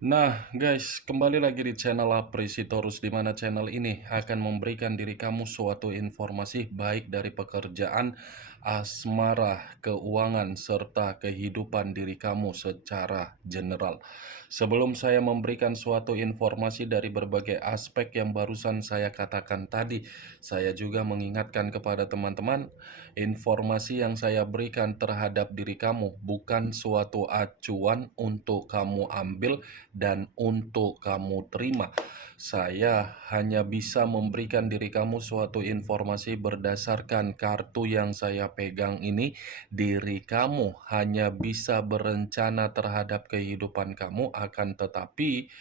Nah, guys, kembali lagi di channel Apresitorus, di mana channel ini akan memberikan diri kamu suatu informasi baik dari pekerjaan, asmara, keuangan, serta kehidupan diri kamu secara general. Sebelum saya memberikan suatu informasi dari berbagai aspek yang barusan saya katakan tadi, saya juga mengingatkan kepada teman-teman, informasi yang saya berikan terhadap diri kamu bukan suatu acuan untuk kamu ambil dan untuk kamu terima. Saya hanya bisa memberikan diri kamu suatu informasi berdasarkan kartu yang saya pegang ini. Diri kamu hanya bisa berencana terhadap kehidupan kamu, akan tetapi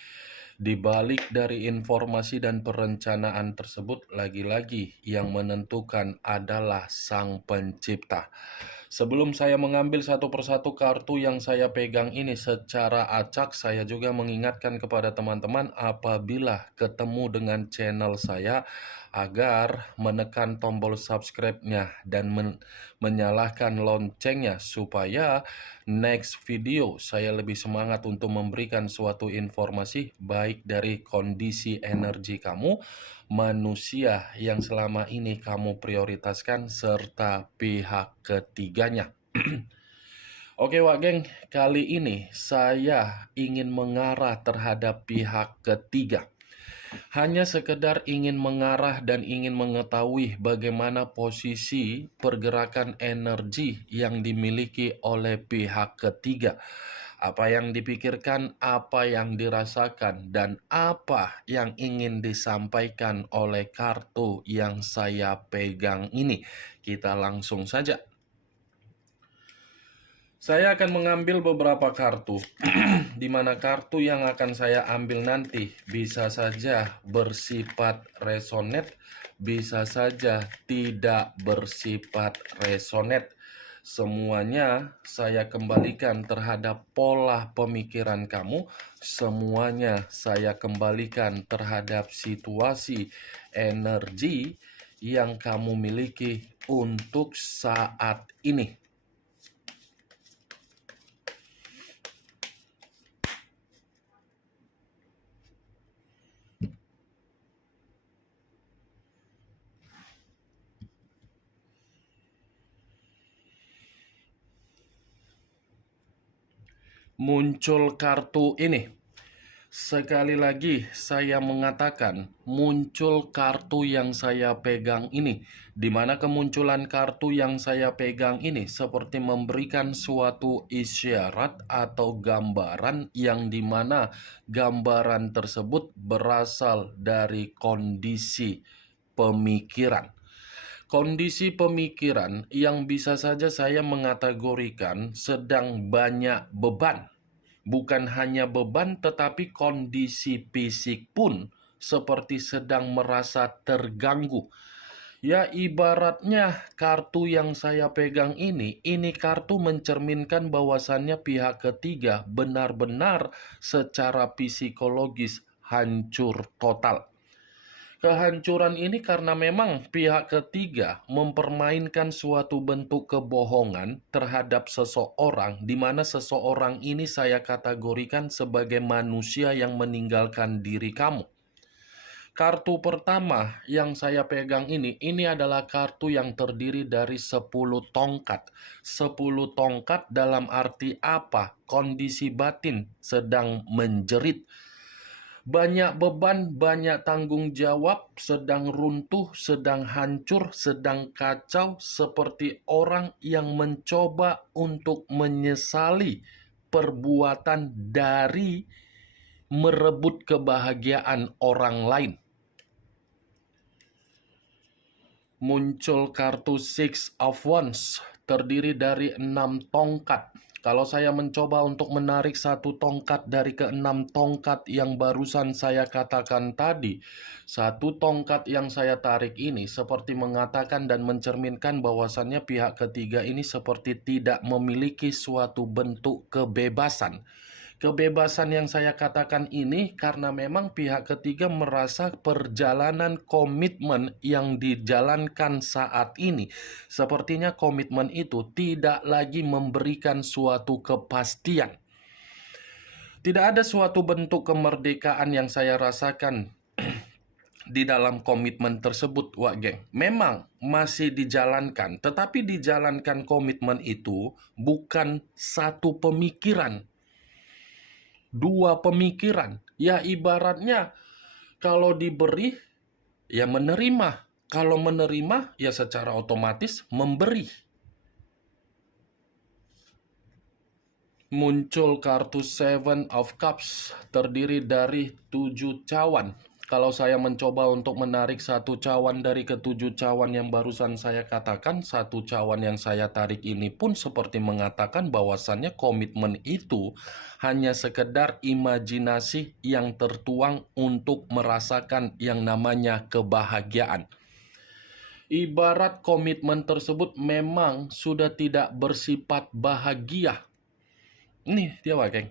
di balik dari informasi dan perencanaan tersebut, lagi-lagi yang menentukan adalah Sang Pencipta. Sebelum saya mengambil satu persatu kartu yang saya pegang ini secara acak, saya juga mengingatkan kepada teman-teman apabila ketemu dengan channel saya agar menekan tombol subscribe-nya dan menyalakan loncengnya supaya next video saya lebih semangat untuk memberikan suatu informasi baik dari kondisi energi kamu, manusia yang selama ini kamu prioritaskan, serta pihak ketiganya. Oke Wak Geng, kali ini saya ingin mengarah terhadap pihak ketiga. Hanya sekedar ingin mengarah dan ingin mengetahui bagaimana posisi pergerakan energi yang dimiliki oleh pihak ketiga. Apa yang dipikirkan, apa yang dirasakan, dan apa yang ingin disampaikan oleh kartu yang saya pegang ini. Kita langsung saja. Saya akan mengambil beberapa kartu, di mana kartu yang akan saya ambil nanti bisa saja bersifat resonate, bisa saja tidak bersifat resonate. Semuanya saya kembalikan terhadap pola pemikiran kamu, semuanya saya kembalikan terhadap situasi energi yang kamu miliki untuk saat ini. Muncul kartu ini. Sekali lagi saya mengatakan muncul kartu yang saya pegang ini, di mana kemunculan kartu yang saya pegang ini seperti memberikan suatu isyarat atau gambaran yang dimana gambaran tersebut berasal dari kondisi pemikiran. Kondisi pemikiran yang bisa saja saya mengategorikan sedang banyak beban. Bukan hanya beban, tetapi kondisi fisik pun seperti sedang merasa terganggu. Ya, ibaratnya kartu yang saya pegang ini kartu mencerminkan bahwasannya pihak ketiga benar-benar secara psikologis hancur total. Kehancuran ini karena memang pihak ketiga mempermainkan suatu bentuk kebohongan terhadap seseorang, di mana seseorang ini saya kategorikan sebagai manusia yang meninggalkan diri kamu. Kartu pertama yang saya pegang ini adalah kartu yang terdiri dari 10 tongkat. 10 tongkat dalam arti apa? Kondisi batin sedang menjerit. Banyak beban, banyak tanggung jawab, sedang runtuh, sedang hancur, sedang kacau, seperti orang yang mencoba untuk menyesali perbuatan dari merebut kebahagiaan orang lain. Muncul kartu Six of Wands, terdiri dari 6 tongkat. Kalau saya mencoba untuk menarik satu tongkat dari ke-6 tongkat yang barusan saya katakan tadi, satu tongkat yang saya tarik ini seperti mengatakan dan mencerminkan bahwasannya pihak ketiga ini seperti tidak memiliki suatu bentuk kebebasan. Kebebasan yang saya katakan ini karena memang pihak ketiga merasa perjalanan komitmen yang dijalankan saat ini, sepertinya komitmen itu tidak lagi memberikan suatu kepastian. Tidak ada suatu bentuk kemerdekaan yang saya rasakan di dalam komitmen tersebut, Wak Geng. Memang masih dijalankan, tetapi dijalankan komitmen itu bukan satu pemikiran, dua pemikiran. Ya ibaratnya kalau diberi, ya menerima. Kalau menerima, ya secara otomatis memberi. Muncul kartu Seven of Cups terdiri dari 7 cawan. Kalau saya mencoba untuk menarik satu cawan dari ketujuh cawan yang barusan saya katakan, satu cawan yang saya tarik ini pun seperti mengatakan bahwasannya komitmen itu hanya sekedar imajinasi yang tertuang untuk merasakan yang namanya kebahagiaan. Ibarat komitmen tersebut memang sudah tidak bersifat bahagia. Ini dia, Wak Geng.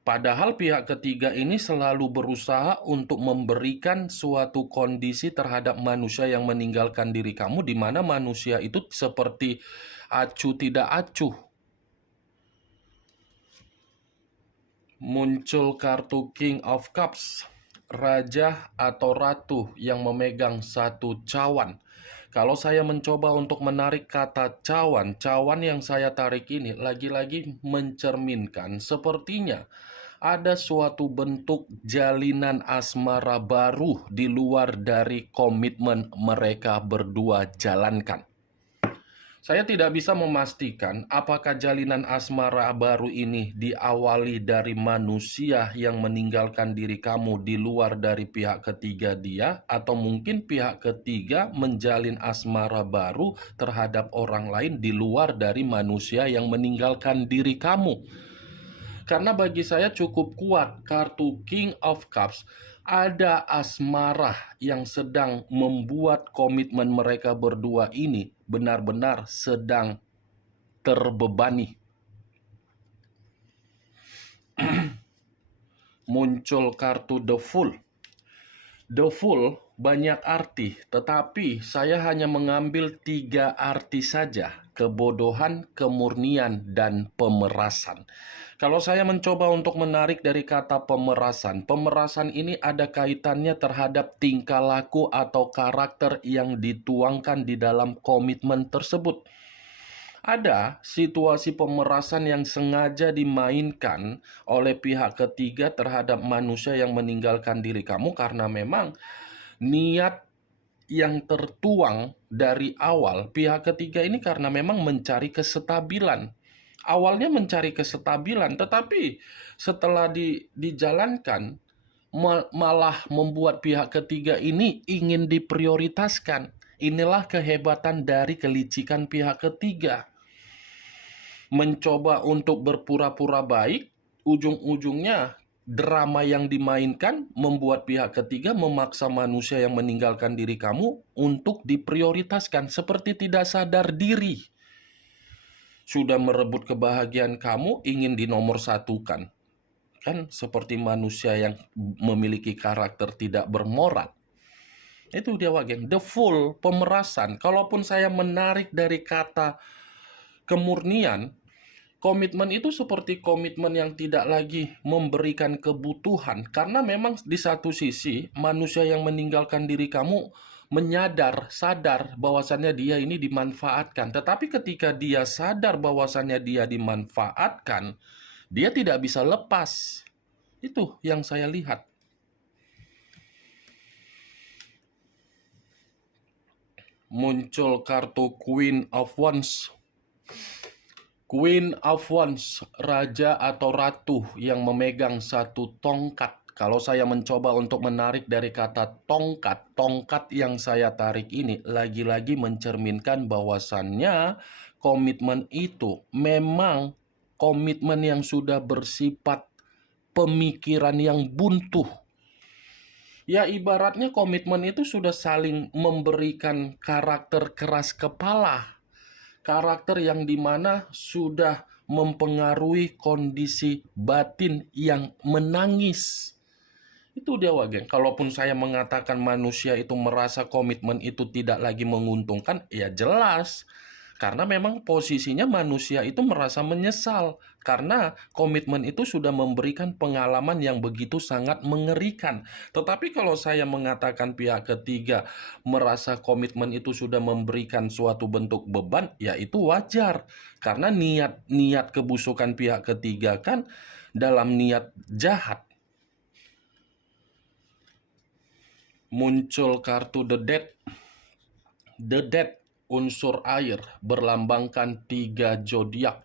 Padahal pihak ketiga ini selalu berusaha untuk memberikan suatu kondisi terhadap manusia yang meninggalkan diri kamu, di mana manusia itu seperti acuh tidak acuh. Muncul kartu King of Cups, raja atau ratu yang memegang satu cawan. Kalau saya mencoba untuk menarik kata cawan, cawan yang saya tarik ini lagi-lagi mencerminkan sepertinya ada suatu bentuk jalinan asmara baru di luar dari komitmen mereka berdua jalankan. Saya tidak bisa memastikan apakah jalinan asmara baru ini diawali dari manusia yang meninggalkan diri kamu di luar dari pihak ketiga dia, atau mungkin pihak ketiga menjalin asmara baru terhadap orang lain di luar dari manusia yang meninggalkan diri kamu. Karena bagi saya cukup kuat kartu King of Cups, ada asmara yang sedang membuat komitmen mereka berdua ini benar-benar sedang terbebani. Muncul kartu The Fool. The Fool banyak arti, tetapi saya hanya mengambil 3 arti saja: kebodohan, kemurnian, dan pemerasan. Kalau saya mencoba untuk menarik dari kata pemerasan, pemerasan ini ada kaitannya terhadap tingkah laku atau karakter yang dituangkan di dalam komitmen tersebut. Ada situasi pemerasan yang sengaja dimainkan oleh pihak ketiga terhadap manusia yang meninggalkan diri kamu karena memang niat yang tertuang dari awal pihak ketiga ini karena memang mencari kestabilan. Awalnya mencari kestabilan, tetapi setelah dijalankan malah membuat pihak ketiga ini ingin diprioritaskan. Inilah kehebatan dari kelicikan pihak ketiga. Mencoba untuk berpura-pura baik, ujung-ujungnya drama yang dimainkan membuat pihak ketiga memaksa manusia yang meninggalkan diri kamu untuk diprioritaskan seperti tidak sadar diri. Sudah merebut kebahagiaan kamu, ingin dinomorsatukan. Kan seperti manusia yang memiliki karakter tidak bermoral. Itu dia, Wak Geng. The Fool, pemerasan. Kalaupun saya menarik dari kata kemurnian, komitmen itu seperti komitmen yang tidak lagi memberikan kebutuhan. Karena memang di satu sisi, manusia yang meninggalkan diri kamu sadar bahwasannya dia ini dimanfaatkan. Tetapi ketika dia sadar bahwasannya dia dimanfaatkan, dia tidak bisa lepas. Itu yang saya lihat. Muncul kartu Queen of Wands. Queen of Wands, raja atau ratu yang memegang satu tongkat. Kalau saya mencoba untuk menarik dari kata tongkat, tongkat yang saya tarik ini lagi-lagi mencerminkan bahwasannya komitmen itu memang komitmen yang sudah bersifat pemikiran yang buntu. Ya ibaratnya komitmen itu sudah saling memberikan karakter keras kepala. Karakter yang dimana sudah mempengaruhi kondisi batin yang menangis. Itu dia, Wak Geng. Kalaupun saya mengatakan manusia itu merasa komitmen itu tidak lagi menguntungkan, ya jelas. Karena memang posisinya manusia itu merasa menyesal karena komitmen itu sudah memberikan pengalaman yang begitu sangat mengerikan. Tetapi kalau saya mengatakan pihak ketiga merasa komitmen itu sudah memberikan suatu bentuk beban, ya itu wajar. Karena niat kebusukan pihak ketiga kan dalam niat jahat. Muncul kartu The Death. The Death, unsur air, berlambangkan 3 zodiak,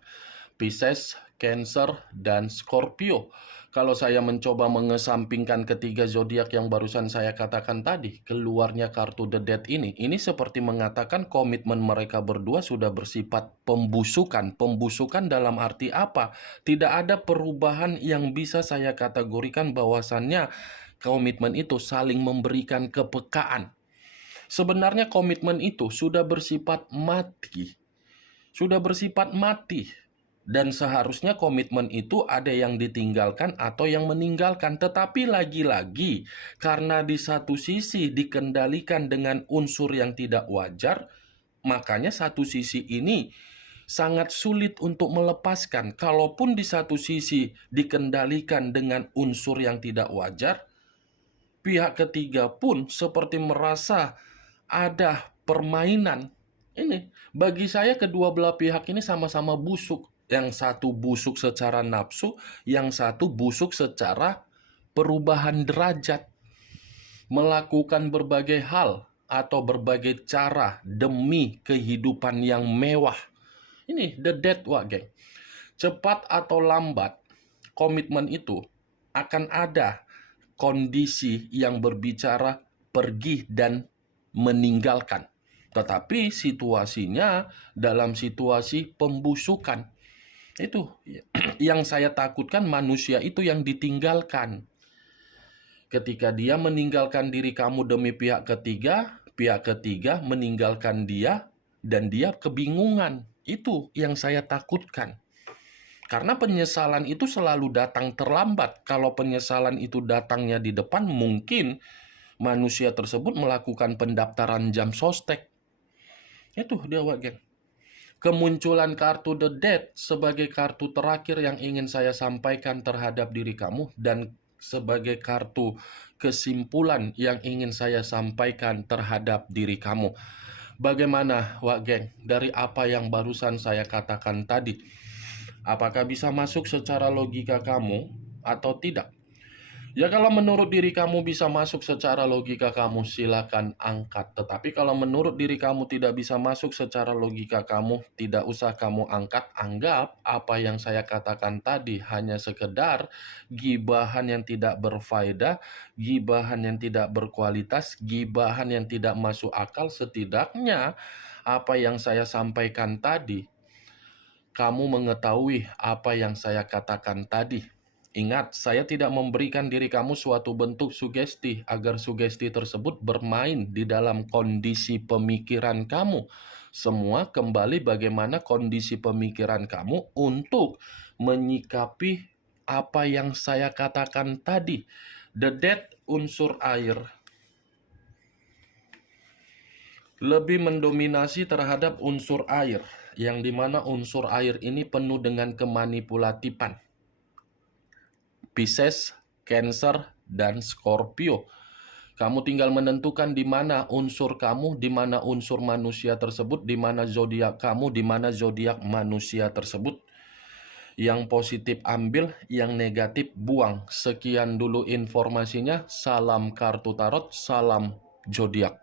Pisces, Cancer, dan Scorpio. Kalau saya mencoba mengesampingkan ketiga zodiak yang barusan saya katakan tadi, keluarnya kartu The Death ini seperti mengatakan komitmen mereka berdua sudah bersifat pembusukan. Pembusukan dalam arti apa? Tidak ada perubahan yang bisa saya kategorikan bahwasannya komitmen itu saling memberikan kepekaan. Sebenarnya komitmen itu sudah bersifat mati. Sudah bersifat mati. Dan seharusnya komitmen itu ada yang ditinggalkan atau yang meninggalkan. Tetapi lagi-lagi, karena di satu sisi dikendalikan dengan unsur yang tidak wajar, makanya satu sisi ini sangat sulit untuk melepaskan. Kalaupun di satu sisi dikendalikan dengan unsur yang tidak wajar, pihak ketiga pun seperti merasa ada permainan. Ini bagi saya kedua belah pihak ini sama-sama busuk. Yang satu busuk secara nafsu, yang satu busuk secara perubahan derajat. Melakukan berbagai hal atau berbagai cara demi kehidupan yang mewah. Ini the death, wah geng. Cepat atau lambat, komitmen itu akan ada kondisi yang berbicara pergi dan meninggalkan. Tetapi situasinya dalam situasi pembusukan. Itu yang saya takutkan, manusia itu yang ditinggalkan. Ketika dia meninggalkan diri kamu demi pihak ketiga meninggalkan dia dan dia kebingungan. Itu yang saya takutkan. Karena penyesalan itu selalu datang terlambat. Kalau penyesalan itu datangnya di depan, mungkin manusia tersebut melakukan pendaftaran jam sostek. Itu dia, geng. Kemunculan kartu The Death sebagai kartu terakhir yang ingin saya sampaikan terhadap diri kamu dan sebagai kartu kesimpulan yang ingin saya sampaikan terhadap diri kamu. Bagaimana, geng, dari apa yang barusan saya katakan tadi? Apakah bisa masuk secara logika kamu atau tidak? Ya, kalau menurut diri kamu bisa masuk secara logika kamu, silakan angkat. Tetapi kalau menurut diri kamu tidak bisa masuk secara logika kamu, tidak usah kamu angkat. Anggap apa yang saya katakan tadi hanya sekedar gibahan yang tidak berfaedah, gibahan yang tidak berkualitas, gibahan yang tidak masuk akal. Setidaknya apa yang saya sampaikan tadi, kamu mengetahui apa yang saya katakan tadi. Ingat, saya tidak memberikan diri kamu suatu bentuk sugesti agar sugesti tersebut bermain di dalam kondisi pemikiran kamu. Semua kembali bagaimana kondisi pemikiran kamu untuk menyikapi apa yang saya katakan tadi. The Death, unsur air, lebih mendominasi terhadap unsur air, yang dimana unsur air ini penuh dengan kemanipulatifan. Pisces, Cancer, dan Scorpio. Kamu tinggal menentukan di mana unsur kamu, di mana unsur manusia tersebut, di mana zodiak kamu, di mana zodiak manusia tersebut. Yang positif ambil, yang negatif buang. Sekian dulu informasinya. Salam kartu tarot, salam zodiak.